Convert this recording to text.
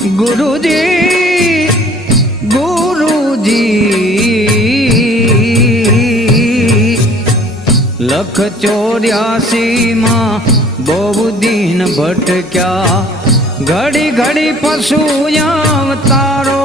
ગુરુજી ગુરુજી લખ 84 માં બહુ દિન ભટક્યા ઘડી ઘડી પશુ અવતારો